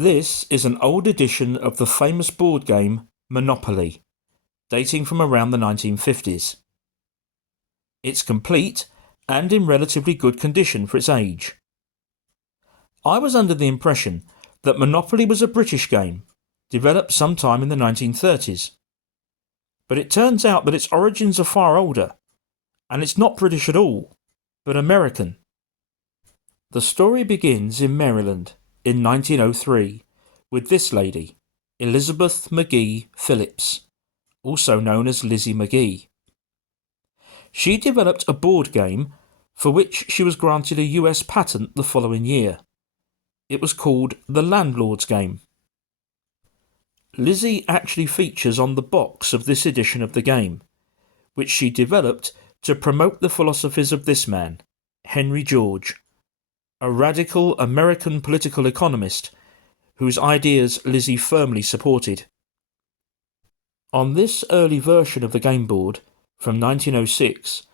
This is an old edition of the famous board game Monopoly, dating from around the 1950s. It's complete and in relatively good condition for its age. I was under the impression that Monopoly was a British game, developed sometime in the 1930s. But it turns out that its origins are far older, and it's not British at all, but American. The story begins in Maryland in 1903 with this lady, Elizabeth McGee Phillips, also known as Lizzie McGee. She developed a board game for which she was granted a U.S. patent the following year. It was called the Landlord's Game. Lizzie actually features on the box of this edition of the game, which she developed to promote the philosophies of this man, Henry George, a radical American political economist whose ideas Lizzie firmly supported. On this early version of the game board, from 1906,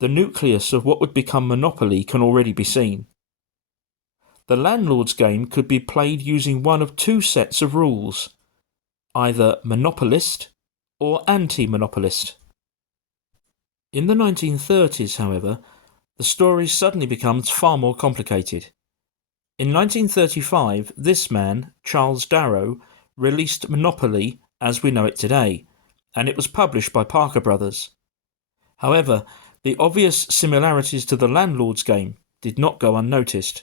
the nucleus of what would become Monopoly can already be seen. The Landlord's Game could be played using one of two sets of rules, either monopolist or anti-monopolist. In the 1930s, however, the story suddenly becomes far more complicated. In 1935, this man, Charles Darrow, released Monopoly as we know it today, and it was published by Parker Brothers. However, the obvious similarities to the Landlord's Game did not go unnoticed.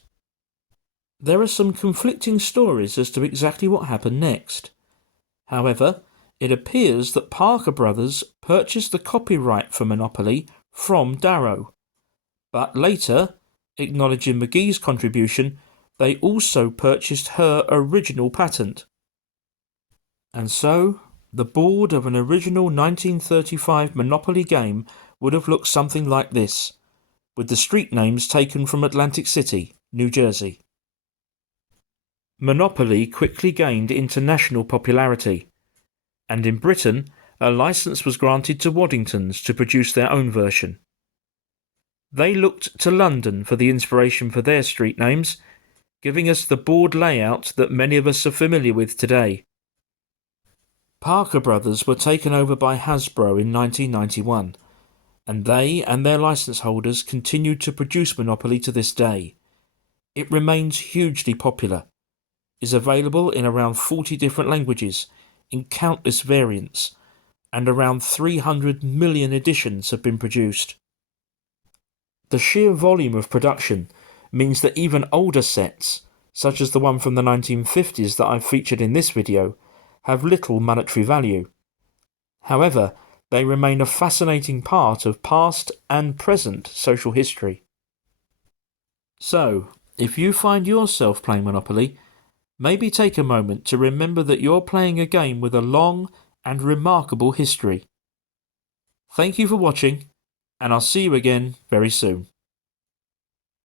There are some conflicting stories as to exactly what happened next. However, it appears that Parker Brothers purchased the copyright for Monopoly from Darrow, but later, acknowledging McGee's contribution, they also purchased her original patent. And so, the board of an original 1935 Monopoly game would have looked something like this, with the street names taken from Atlantic City, New Jersey. Monopoly quickly gained international popularity, and in Britain, a license was granted to Waddingtons to produce their own version. They looked to London for the inspiration for their street names, giving us the board layout that many of us are familiar with today. Parker Brothers were taken over by Hasbro in 1991, and they and their license holders continued to produce Monopoly to this day. It remains hugely popular, is available in around 40 different languages, in countless variants, and around 300 million editions have been produced. The sheer volume of production means that even older sets, such as the one from the 1950s that I've featured in this video, have little monetary value. However, they remain a fascinating part of past and present social history. So, if you find yourself playing Monopoly, maybe take a moment to remember that you're playing a game with a long and remarkable history. Thank you for watching, and I'll see you again very soon.